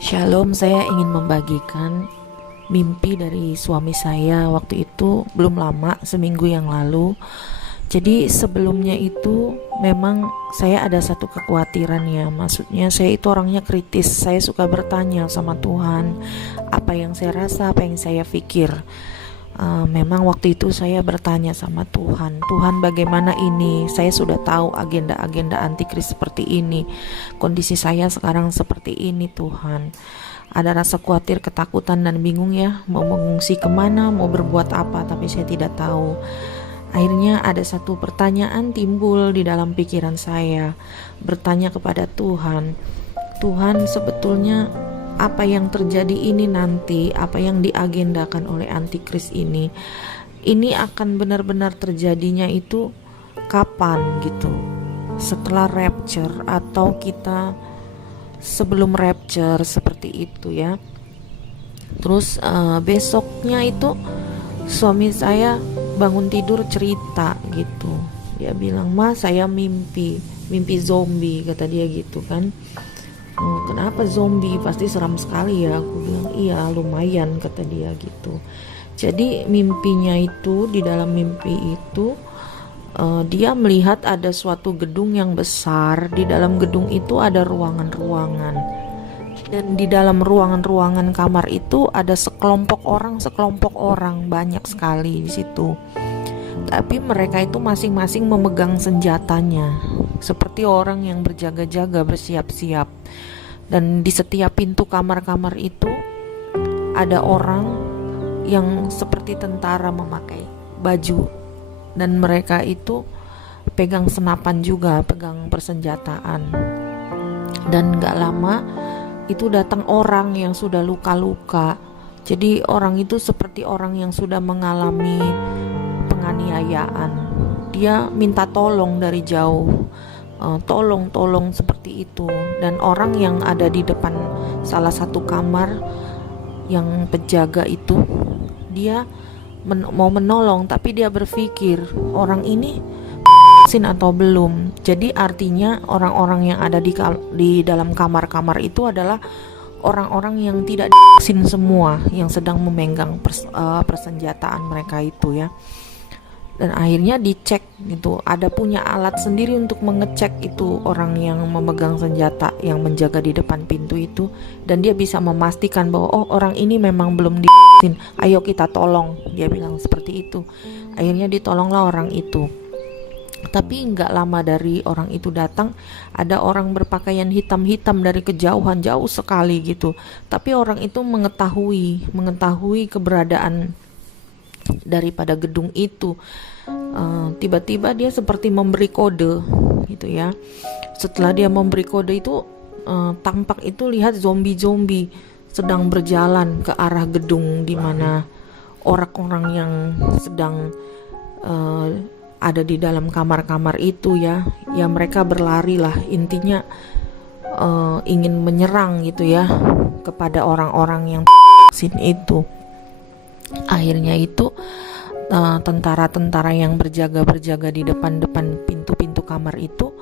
Shalom, saya ingin membagikan mimpi dari suami saya waktu itu belum lama, seminggu yang lalu. Jadi sebelumnya itu memang saya ada satu kekhawatiran ya, maksudnya saya itu orangnya kritis, saya suka bertanya sama Tuhan apa yang saya rasa, apa yang saya pikir. Memang waktu itu saya bertanya sama Tuhan, Tuhan bagaimana ini? Saya sudah tahu agenda-agenda antikris seperti ini. Kondisi saya sekarang seperti ini Tuhan. Ada rasa khawatir, ketakutan dan bingung ya, mau mengungsi kemana, mau berbuat apa, tapi saya tidak tahu. Akhirnya ada satu pertanyaan timbul di dalam pikiran saya, bertanya kepada Tuhan, Tuhan sebetulnya apa yang terjadi ini nanti, apa yang diagendakan oleh antikris ini akan benar-benar terjadinya itu kapan gitu? Setelah rapture atau kita sebelum rapture seperti itu ya. Terus besoknya itu suami saya bangun tidur cerita gitu. Dia bilang, "Ma, saya mimpi zombie," kata dia gitu kan. Kenapa zombie? Pasti seram sekali ya. Aku bilang iya lumayan, kata dia gitu. Jadi mimpinya itu, di dalam mimpi itu dia melihat ada suatu gedung yang besar. Di dalam gedung itu ada ruangan-ruangan, dan di dalam ruangan-ruangan kamar itu ada sekelompok orang banyak sekali di situ. Tapi mereka itu masing-masing memegang senjatanya, seperti orang yang berjaga-jaga, bersiap-siap. Dan di setiap pintu kamar-kamar itu ada orang yang seperti tentara memakai baju, dan mereka itu pegang senapan juga, pegang persenjataan. Dan gak lama itu datang orang yang sudah luka-luka. Jadi orang itu seperti orang yang sudah mengalami penganiayaan. Dia minta tolong dari jauh, tolong seperti itu. Dan orang yang ada di depan salah satu kamar yang penjaga itu, dia mau menolong, tapi dia berpikir orang ini vaksin atau belum. Jadi artinya orang-orang yang ada di dalam kamar-kamar itu adalah orang-orang yang tidak divaksin semua, yang sedang memegang persenjataan mereka itu ya. Dan akhirnya dicek gitu, ada punya alat sendiri untuk mengecek itu orang yang memegang senjata yang menjaga di depan pintu itu, dan dia bisa memastikan bahwa oh orang ini memang belum divaksin, ayo kita tolong, dia bilang seperti itu. Akhirnya ditolonglah orang itu. Tapi nggak lama dari orang itu datang, ada orang berpakaian hitam-hitam dari kejauhan, jauh sekali gitu. Tapi orang itu mengetahui keberadaan daripada gedung itu. Tiba-tiba dia seperti memberi kode gitu ya. Setelah dia memberi kode itu, tampak itu lihat zombie sedang berjalan ke arah gedung di mana orang-orang yang sedang ada di dalam kamar-kamar itu ya. Ya mereka berlari lah, intinya ingin menyerang gitu ya kepada orang-orang yang vaksin itu. Akhirnya itu tentara-tentara yang berjaga di depan-depan pintu-pintu kamar itu,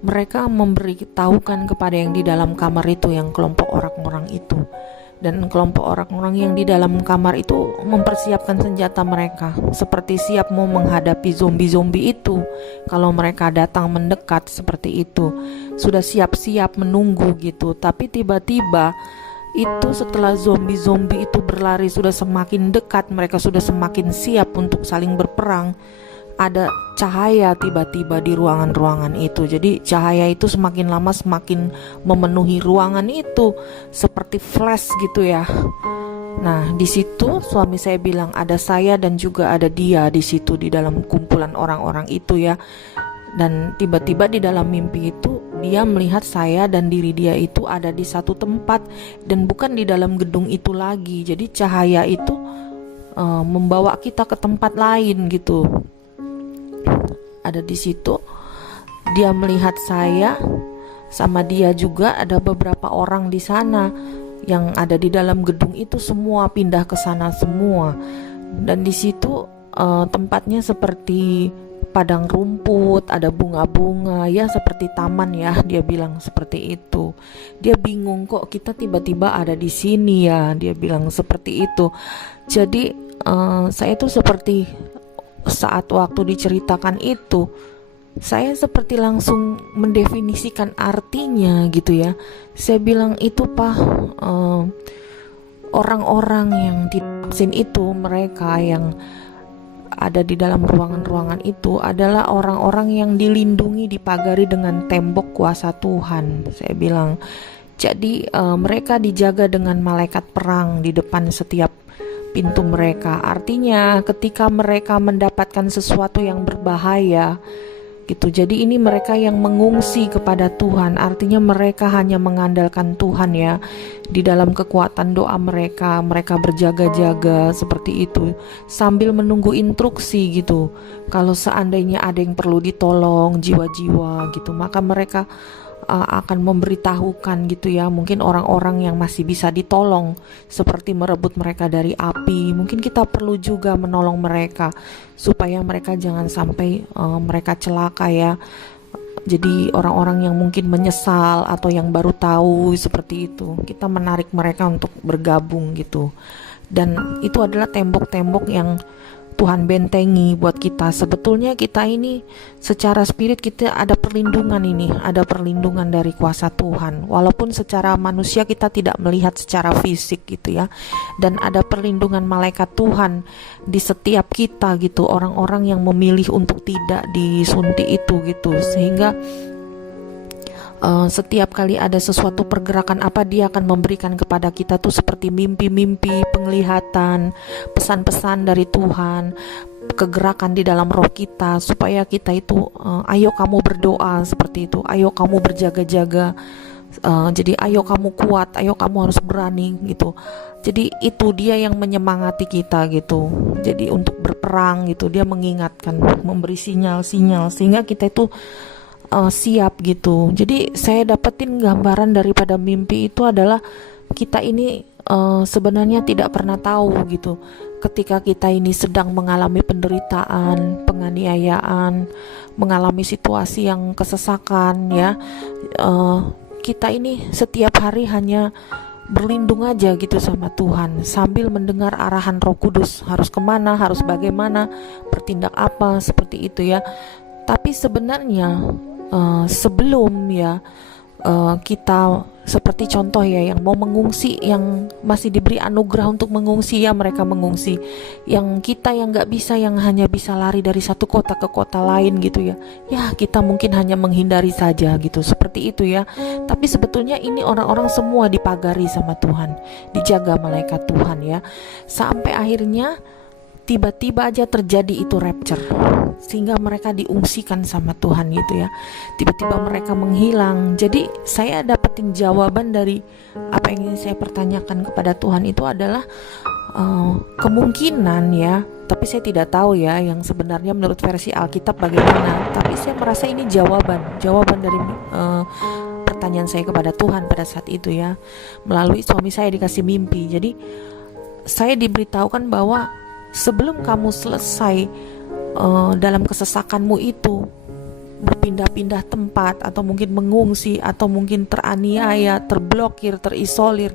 mereka memberitahukan kepada yang di dalam kamar itu, yang kelompok orang-orang itu. Dan kelompok orang-orang yang di dalam kamar itu mempersiapkan senjata mereka, seperti siap mau menghadapi zombie-zombie itu. Kalau mereka datang mendekat seperti itu, sudah siap-siap menunggu gitu. Tapi tiba-tiba itu setelah zombie itu berlari sudah semakin dekat, mereka sudah semakin siap untuk saling berperang, ada cahaya tiba-tiba di ruangan-ruangan itu. Jadi cahaya itu semakin lama semakin memenuhi ruangan itu, seperti flash gitu ya. Nah di situ suami saya bilang ada saya dan juga ada dia di situ, di dalam kumpulan orang-orang itu ya. Dan tiba-tiba di dalam mimpi itu dia melihat saya dan diri dia itu ada di satu tempat, dan bukan di dalam gedung itu lagi. Jadi cahaya itu membawa kita ke tempat lain gitu. Ada di situ, dia melihat saya, sama dia juga ada beberapa orang di sana yang ada di dalam gedung itu, semua pindah ke sana semua. Dan di situ tempatnya seperti padang rumput, ada bunga-bunga, ya seperti taman ya, dia bilang seperti itu. Dia bingung kok kita tiba-tiba ada di sini ya, dia bilang seperti itu. Jadi saya tuh seperti saat waktu diceritakan itu, saya seperti langsung mendefinisikan artinya gitu ya. Saya bilang itu Pak, orang-orang yang divaksin itu, mereka yang ada di dalam ruangan-ruangan itu adalah orang-orang yang dilindungi, dipagari dengan tembok kuasa Tuhan. Saya bilang, jadi mereka dijaga dengan malaikat perang di depan setiap pintu mereka. Artinya ketika mereka mendapatkan sesuatu yang berbahaya gitu, jadi ini mereka yang mengungsi kepada Tuhan. Artinya mereka hanya mengandalkan Tuhan ya. Di dalam kekuatan doa mereka, mereka berjaga-jaga seperti itu sambil menunggu instruksi gitu. Kalau seandainya ada yang perlu ditolong jiwa-jiwa gitu, maka mereka akan memberitahukan gitu ya, mungkin orang-orang yang masih bisa ditolong, seperti merebut mereka dari api. Mungkin kita perlu juga menolong mereka supaya mereka jangan sampai mereka celaka ya. Jadi orang-orang yang mungkin menyesal atau yang baru tahu seperti itu, kita menarik mereka untuk bergabung gitu. Dan itu adalah tembok-tembok yang Tuhan bentengi buat kita. Sebetulnya kita ini secara spirit kita ada perlindungan ini, ada perlindungan dari kuasa Tuhan. Walaupun secara manusia kita tidak melihat secara fisik gitu ya. Dan ada perlindungan malaikat Tuhan di setiap kita gitu, orang-orang yang memilih untuk tidak disuntik itu gitu. Sehingga setiap kali ada sesuatu pergerakan apa, dia akan memberikan kepada kita tuh seperti mimpi-mimpi, penglihatan, pesan-pesan dari Tuhan, kegerakan di dalam roh kita, supaya kita itu ayo kamu berdoa seperti itu, ayo kamu berjaga-jaga, jadi ayo kamu kuat, ayo kamu harus berani gitu. Jadi itu dia yang menyemangati kita gitu. Jadi untuk berperang gitu, dia mengingatkan, memberi sinyal-sinyal sehingga kita itu siap gitu. Jadi saya dapetin gambaran daripada mimpi itu adalah kita ini sebenarnya tidak pernah tahu gitu. Ketika kita ini sedang mengalami penderitaan, penganiayaan, mengalami situasi yang kesesakan ya, kita ini setiap hari hanya berlindung aja gitu sama Tuhan sambil mendengar arahan Roh Kudus, harus kemana, harus bagaimana, bertindak apa seperti itu ya. Tapi sebenarnya sebelum ya kita seperti contoh ya yang mau mengungsi, yang masih diberi anugerah untuk mengungsi ya mereka mengungsi, yang kita yang nggak bisa, yang hanya bisa lari dari satu kota ke kota lain gitu ya, ya kita mungkin hanya menghindari saja gitu, seperti itu ya. Tapi sebetulnya ini orang-orang semua dipagari sama Tuhan, dijaga malaikat Tuhan ya, sampai akhirnya tiba-tiba aja terjadi itu rapture, sehingga mereka diungsikan sama Tuhan gitu ya. Tiba-tiba mereka menghilang. Jadi saya dapetin jawaban dari apa yang ingin saya pertanyakan kepada Tuhan itu adalah kemungkinan ya, tapi saya tidak tahu ya yang sebenarnya menurut versi Alkitab bagaimana. Tapi saya merasa ini jawaban dari pertanyaan saya kepada Tuhan pada saat itu ya, melalui suami saya dikasih mimpi. Jadi saya diberitahukan bahwa sebelum kamu selesai dalam kesesakanmu itu, berpindah-pindah tempat atau mungkin mengungsi atau mungkin teraniaya, terblokir, terisolir,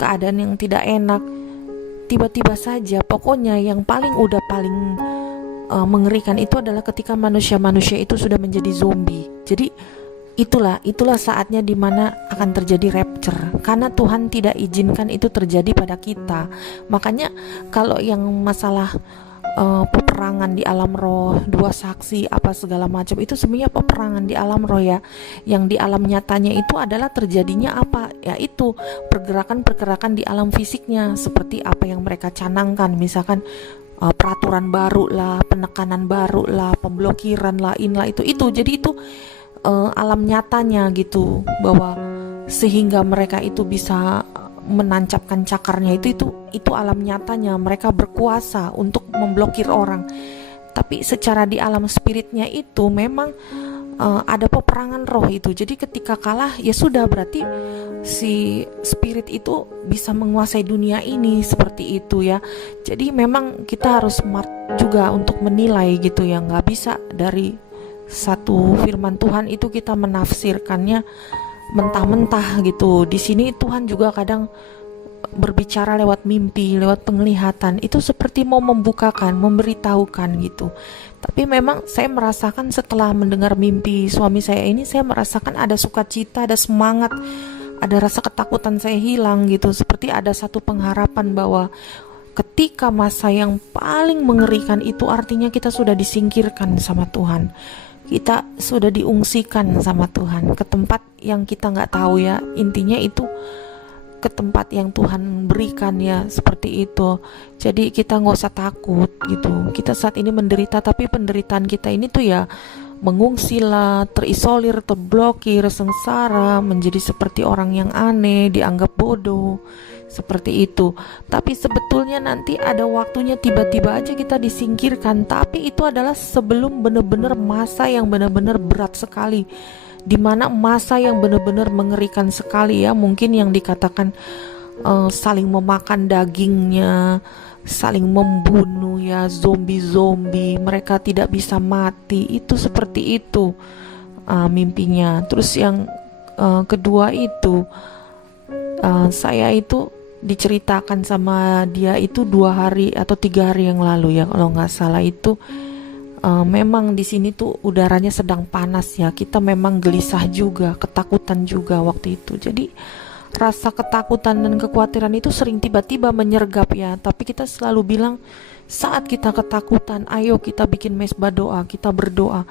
keadaan yang tidak enak, tiba-tiba saja pokoknya yang paling mengerikan itu adalah ketika manusia-manusia itu sudah menjadi zombie. Jadi itulah saatnya dimana akan terjadi rapture, karena Tuhan tidak izinkan itu terjadi pada kita. Makanya kalau yang masalah peperangan di alam roh, dua saksi apa segala macam, itu sebenarnya peperangan di alam roh ya. Yang di alam nyatanya itu adalah terjadinya apa? Yaitu pergerakan-pergerakan di alam fisiknya, seperti apa yang mereka canangkan, misalkan peraturan baru lah, penekanan baru lah, pemblokiran lah, itu. Jadi itu alam nyatanya gitu, bahwa sehingga mereka itu bisa menancapkan cakarnya itu alam nyatanya, mereka berkuasa untuk memblokir orang. Tapi secara di alam spiritnya itu memang ada peperangan roh itu. Jadi ketika kalah ya sudah, berarti si spirit itu bisa menguasai dunia ini, seperti itu ya. Jadi memang kita harus smart juga untuk menilai gitu ya, nggak bisa dari satu firman Tuhan itu kita menafsirkannya mentah-mentah gitu. Di sini Tuhan juga kadang berbicara lewat mimpi, lewat penglihatan, itu seperti mau membukakan, memberitahukan gitu. Tapi memang saya merasakan setelah mendengar mimpi suami saya ini, saya merasakan ada sukacita, ada semangat, ada rasa ketakutan saya hilang gitu. Seperti ada satu pengharapan bahwa ketika masa yang paling mengerikan itu artinya kita sudah disingkirkan sama Tuhan. Kita sudah diungsikan sama Tuhan ke tempat yang kita nggak tahu ya. Intinya itu ke tempat yang Tuhan berikan ya, seperti itu. Jadi kita nggak usah takut gitu. Kita saat ini menderita, tapi penderitaan kita ini tuh ya mengungsi lah, terisolir, terblokir, sengsara, menjadi seperti orang yang aneh, dianggap bodoh, seperti itu. Tapi sebetulnya nanti ada waktunya, tiba-tiba aja kita disingkirkan. Tapi itu adalah sebelum benar-benar masa yang benar-benar berat sekali, dimana masa yang benar-benar mengerikan sekali ya, mungkin yang dikatakan saling memakan dagingnya, saling membunuh ya, zombie-zombie, mereka tidak bisa mati, itu seperti itu mimpinya. Terus yang kedua itu saya itu diceritakan sama dia itu 2 hari atau 3 hari yang lalu ya kalau nggak salah itu. Memang di sini tuh udaranya sedang panas ya. Kita memang gelisah juga, ketakutan juga waktu itu. Jadi rasa ketakutan dan kekhawatiran itu sering tiba-tiba menyergap ya. Tapi kita selalu bilang saat kita ketakutan, ayo kita bikin mesbah doa, kita berdoa,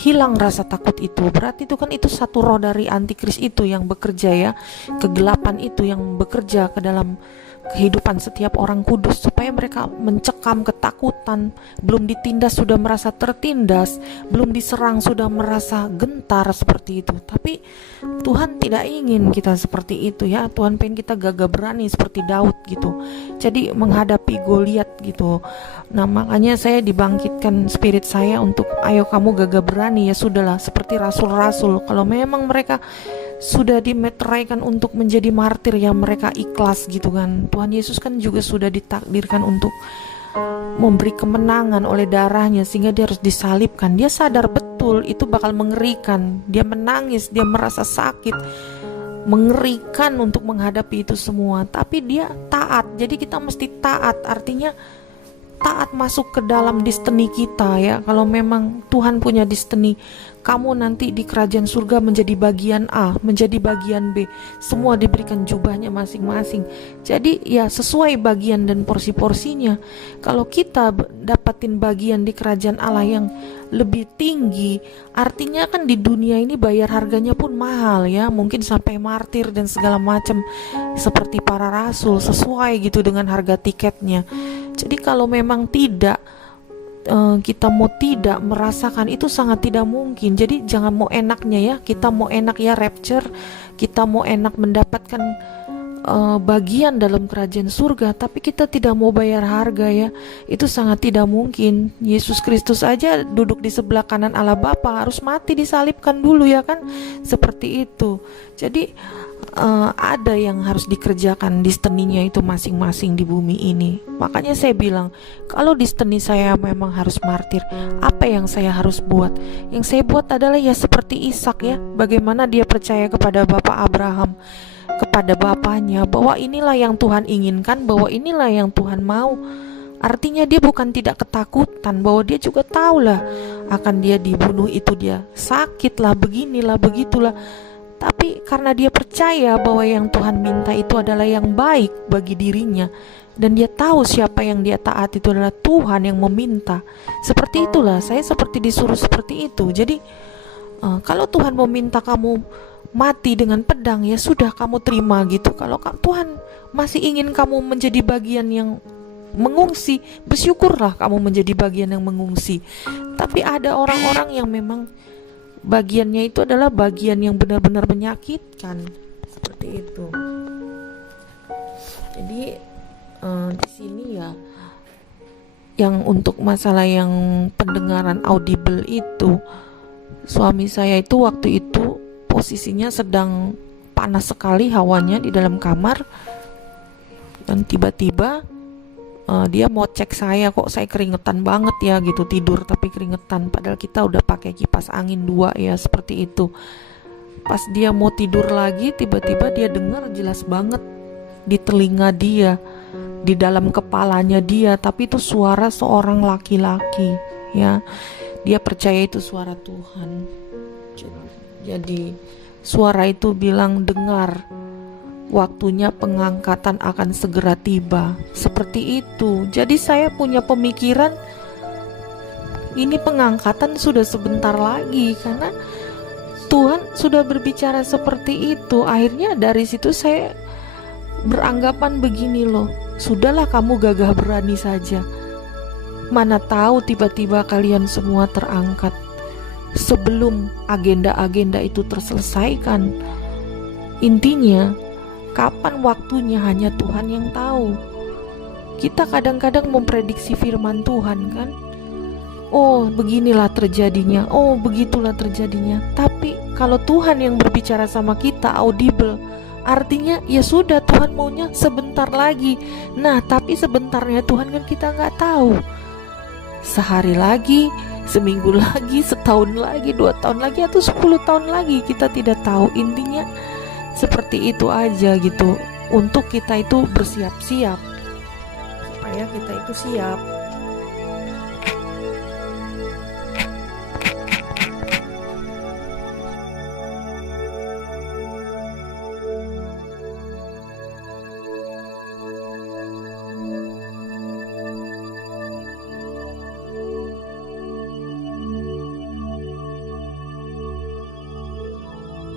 hilang rasa takut itu. Berarti itu kan itu satu roh dari antikris itu yang bekerja ya, kegelapan itu yang bekerja ke dalam kehidupan setiap orang kudus supaya mereka mencekam ketakutan, belum ditindas sudah merasa tertindas, belum diserang sudah merasa gentar, seperti itu. Tapi Tuhan tidak ingin kita seperti itu ya. Tuhan pengen kita gagah berani seperti Daud gitu. Jadi menghadapi Goliat gitu. Nah makanya saya dibangkitkan spirit saya untuk ayo kamu gagah berani ya, sudahlah seperti rasul-rasul. Kalau memang mereka sudah dimeteraikan untuk menjadi martir ya, mereka ikhlas gitu kan. Tuhan Yesus kan juga sudah ditakdirkan untuk memberi kemenangan oleh darahnya, sehingga dia harus disalibkan. Dia sadar betul itu bakal mengerikan. Dia menangis, dia merasa sakit, mengerikan untuk menghadapi itu semua. Tapi dia taat. Jadi kita mesti taat, artinya taat masuk ke dalam destiny kita ya. Kalau memang Tuhan punya destiny, kamu nanti di kerajaan surga menjadi bagian A, menjadi bagian B, semua diberikan jubahnya masing-masing. Jadi ya sesuai bagian dan porsi-porsinya. Kalau kita dapatin bagian di kerajaan Allah yang lebih tinggi, artinya kan di dunia ini bayar harganya pun mahal ya, mungkin sampai martir dan segala macam seperti para rasul, sesuai gitu dengan harga tiketnya. Jadi kalau memang tidak, kita mau tidak merasakan, itu sangat tidak mungkin. Jadi jangan mau enaknya ya, kita mau enak ya rapture, kita mau enak mendapatkan bagian dalam kerajaan surga, tapi kita tidak mau bayar harga ya, itu sangat tidak mungkin. Yesus Kristus aja duduk di sebelah kanan Allah Bapa harus mati disalibkan dulu ya kan, seperti itu. Jadi ada yang harus dikerjakan destiny-nya itu masing-masing di bumi ini. Makanya saya bilang, kalau destiny saya memang harus martir, apa yang saya harus buat? Yang saya buat adalah ya seperti Ishak ya, bagaimana dia percaya kepada Bapak Abraham, kepada bapaknya, bahwa inilah yang Tuhan inginkan, bahwa inilah yang Tuhan mau. Artinya dia bukan tidak ketakutan, bahwa dia juga tahulah akan dia dibunuh itu, dia sakit lah, beginilah, begitulah. Tapi karena dia percaya bahwa yang Tuhan minta itu adalah yang baik bagi dirinya, dan dia tahu siapa yang dia taat itu adalah Tuhan yang meminta. Seperti itulah saya seperti disuruh seperti itu. Jadi kalau Tuhan meminta kamu mati dengan pedang, ya sudah kamu terima gitu. Kalau Tuhan masih ingin kamu menjadi bagian yang mengungsi, bersyukurlah kamu menjadi bagian yang mengungsi. Tapi ada orang-orang yang memang bagiannya itu adalah bagian yang benar-benar menyakitkan, seperti itu. Jadi di sini ya, yang untuk masalah yang pendengaran audible itu, Suami saya itu waktu itu posisinya sedang panas sekali hawanya di dalam kamar, dan tiba-tiba dia mau cek saya, kok saya keringetan banget ya gitu, tidur tapi keringetan, padahal kita udah pakai kipas angin 2 ya, seperti itu. Pas dia mau tidur lagi, tiba-tiba dia dengar jelas banget di telinga dia, di dalam kepalanya dia, tapi itu suara seorang laki-laki ya. Dia percaya itu suara Tuhan. Jadi suara itu bilang, dengar, waktunya pengangkatan akan segera tiba. Seperti itu. Jadi saya punya pemikiran, ini pengangkatan sudah sebentar lagi, karena Tuhan sudah berbicara seperti itu. Akhirnya dari situ saya beranggapan begini loh, sudahlah kamu gagah berani saja. Mana tahu tiba-tiba kalian semua terangkat sebelum agenda-agenda itu terselesaikan. Intinya, kapan waktunya hanya Tuhan yang tahu. Kita kadang-kadang memprediksi firman Tuhan kan, oh beginilah terjadinya, oh begitulah terjadinya. Tapi kalau Tuhan yang berbicara sama kita audible, artinya ya sudah, Tuhan maunya sebentar lagi. Nah tapi sebentarnya Tuhan kan kita nggak tahu, sehari lagi, seminggu lagi, setahun lagi, 2 tahun lagi, atau 10 tahun lagi, kita tidak tahu. Intinya seperti itu aja gitu, untuk kita itu bersiap-siap, supaya kita itu siap.